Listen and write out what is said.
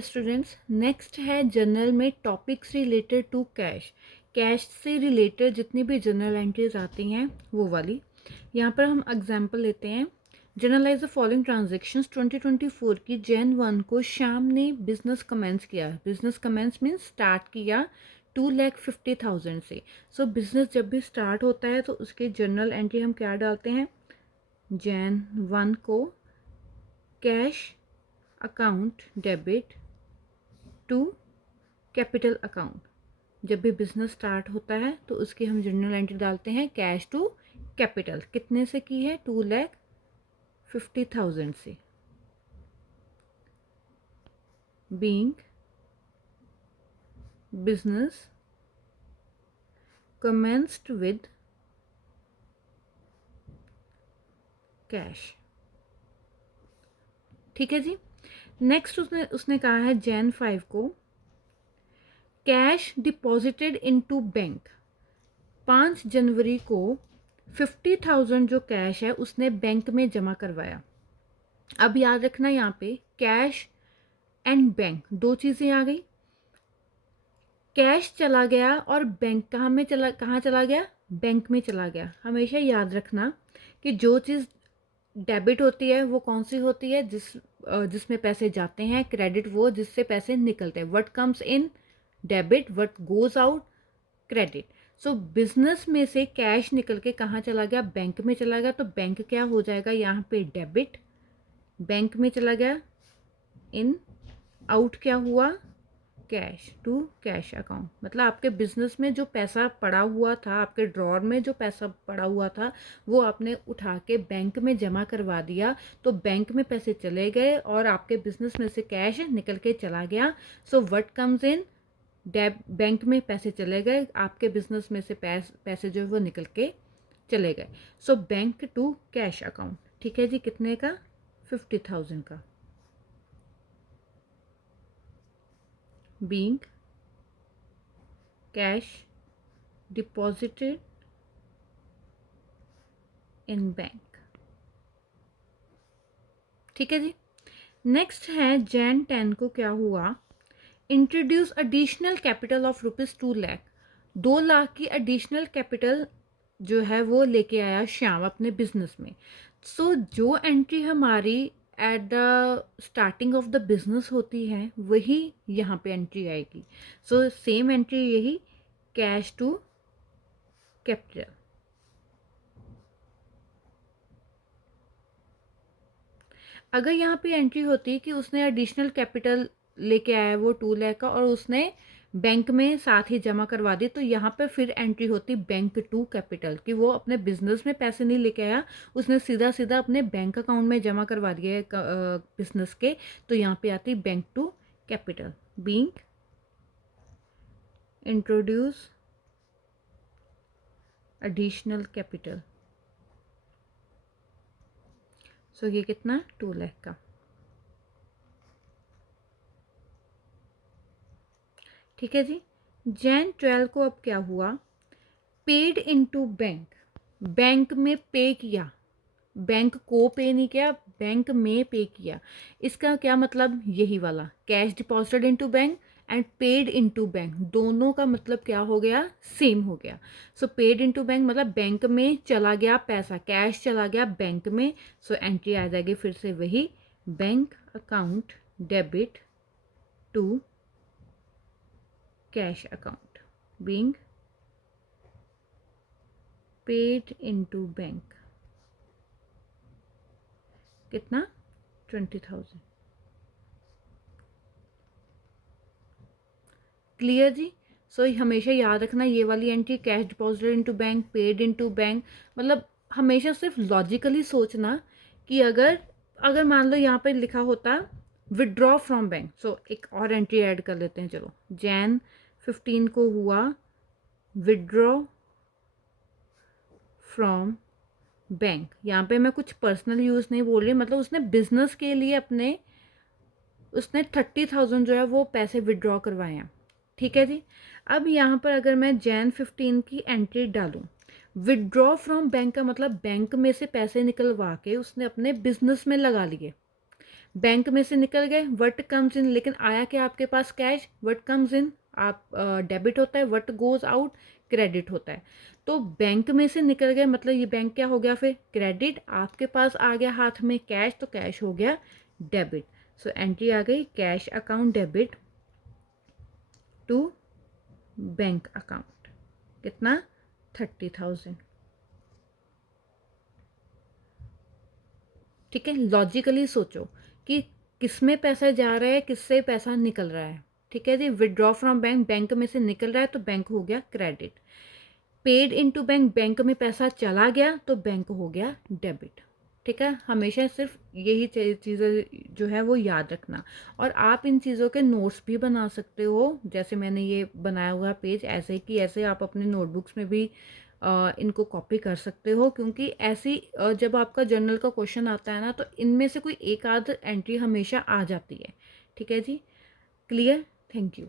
Students, next है journal में topics related to cash. Cash से रिलेटेड जितनी भी जर्नल एंट्रीज आती हैं वो वाली। यहाँ पर हम एग्जांपल लेते हैं। जर्नलाइज द फॉलोइंग ट्रांजेक्शन्स 2024 की Jan 1 को श्याम ने बिजनेस कमेंस किया। बिजनेस कमेंस मीन्स स्टार्ट किया 2,50,000 से। सो बिजनेस जब भी स्टार्ट होता है तो उसकी जर्नल एंट्री हम क्या डालते हैं? Jan 1 को cash account debit to capital account. जब भी बिजनेस स्टार्ट होता है तो उसकी हम जर्नल एंट्री डालते हैं कैश टू कैपिटल। कितने से की है? 2,50,000 से। Being business commenced with cash. ठीक है जी। नेक्स्ट उसने कहा है Jan 5 को कैश डिपॉजिटेड इनटू बैंक। 5 जनवरी को 50,000 जो कैश है उसने बैंक में जमा करवाया। अब याद रखना यहाँ पे कैश एंड बैंक दो चीज़ें आ गई। कैश चला गया और बैंक कहाँ चला गया? बैंक में चला गया। हमेशा याद रखना कि जो चीज़ डेबिट होती है वो कौन सी होती है? जिसमें पैसे जाते हैं। क्रेडिट वो जिससे पैसे निकलते हैं। What comes in debit, what goes out credit. So business में से कैश निकल के कहाँ चला गया? बैंक में चला गया। तो बैंक क्या हो जाएगा यहाँ पे? डेबिट। बैंक में चला गया। इन आउट क्या हुआ? Cash to cash account. मतलब आपके बिजनेस में जो पैसा पड़ा हुआ था, आपके ड्रॉर में जो पैसा पड़ा हुआ था वो आपने उठा के बैंक में जमा करवा दिया। तो बैंक में पैसे चले गए और आपके बिजनेस में से कैश निकल के चला गया। So what comes in bank में पैसे चले गए, आपके बिजनेस में से पैसे जो है वो निकल के चले गए। So bank to cash account. ठीक है जी। कितने का? 50,000 का। Being cash deposited in bank. ठीक है जी। नेक्स्ट है Jan 10 को क्या हुआ? Introduce additional capital of ₹2 lakh. 2 lakh की एडिशनल कैपिटल जो है वो लेके आया श्याम अपने बिजनेस में। सो जो एंट्री हमारी at the starting of the business होती है वही यहाँ पे एंट्री आएगी। सो सेम एंट्री यही, कैश टू कैपिटल। अगर यहाँ पे एंट्री होती कि उसने एडिशनल कैपिटल लेके आया वो 2 लाख का और उसने बैंक में साथ ही जमा करवा दी, तो यहाँ पे फिर एंट्री होती बैंक टू कैपिटल कि वो अपने बिजनेस में पैसे नहीं लेके आया, उसने सीधा सीधा अपने बैंक अकाउंट में जमा करवा दिया बिजनेस के। तो यहाँ पे आती bank to capital. Being introduce additional capital. So ये कितना? 2 लाख का। ठीक है जी। Jan 12 को अब क्या हुआ? Paid into bank. बैंक में पे किया, बैंक को पे नहीं किया, बैंक में पे किया। इसका क्या मतलब? यही वाला cash deposited into bank and paid into bank, दोनों का मतलब क्या हो गया? सेम हो गया। सो पेड इनटू बैंक मतलब बैंक में चला गया पैसा, कैश चला गया बैंक में। सो एंट्री आ जाएगी फिर से वही, bank account debit to cash account. Being paid into bank. कितना? 20,000। क्लियर जी। सो हमेशा याद रखना ये वाली entry cash deposited into bank, paid into bank. मतलब हमेशा सिर्फ लॉजिकली सोचना कि अगर अगर मान लो यहाँ पे लिखा होता विड्रॉ फ्रॉम बैंक। सो एक और एंट्री ऐड कर लेते हैं। चलो Jan 15 को हुआ विड्रॉ फ्रॉम बैंक। यहाँ पे मैं कुछ पर्सनल यूज़ नहीं बोल रही, मतलब उसने बिजनेस के लिए उसने 30,000 जो है वो पैसे विड्रॉ करवाए हैं। ठीक है जी। अब यहाँ पर अगर मैं Jan 15 की एंट्री डालूँ, विड्रॉ फ्रॉम बैंक का मतलब बैंक में से पैसे निकलवा के उसने अपने बिजनेस में लगा लिए। बैंक में से निकल गए, व्हाट कम्स इन, लेकिन आया क्या आपके पास कैश, व्हाट कम्स इन आप डेबिट होता है, व्हाट गोज आउट क्रेडिट होता है। तो बैंक में से निकल गए मतलब ये बैंक क्या हो गया फिर क्रेडिट, आपके पास आ गया हाथ में कैश तो कैश हो गया डेबिट। सो एंट्री आ गई cash account debit to bank account, कितना 30,000। ठीक है, लॉजिकली सोचो कि किस में पैसा जा रहा है, किससे पैसा निकल रहा है। ठीक है जी, विड्रॉ फ्रॉम बैंक, बैंक में से निकल रहा है तो बैंक हो गया credit. Paid into bank, bank में पैसा चला गया तो बैंक हो गया डेबिट। ठीक है, हमेशा सिर्फ यही चीज़ें जो है वो याद रखना। और आप इन चीज़ों के नोट्स भी बना सकते हो, जैसे मैंने ये बनाया हुआ पेज ऐसे कि ऐसे आप अपने नोटबुक्स में भी इनको कॉपी कर सकते हो, क्योंकि ऐसी जब आपका जर्नल का क्वेश्चन आता है ना तो इनमें से कोई एक आध एंट्री हमेशा आ जाती है। ठीक है जी, क्लियर, थैंक यू।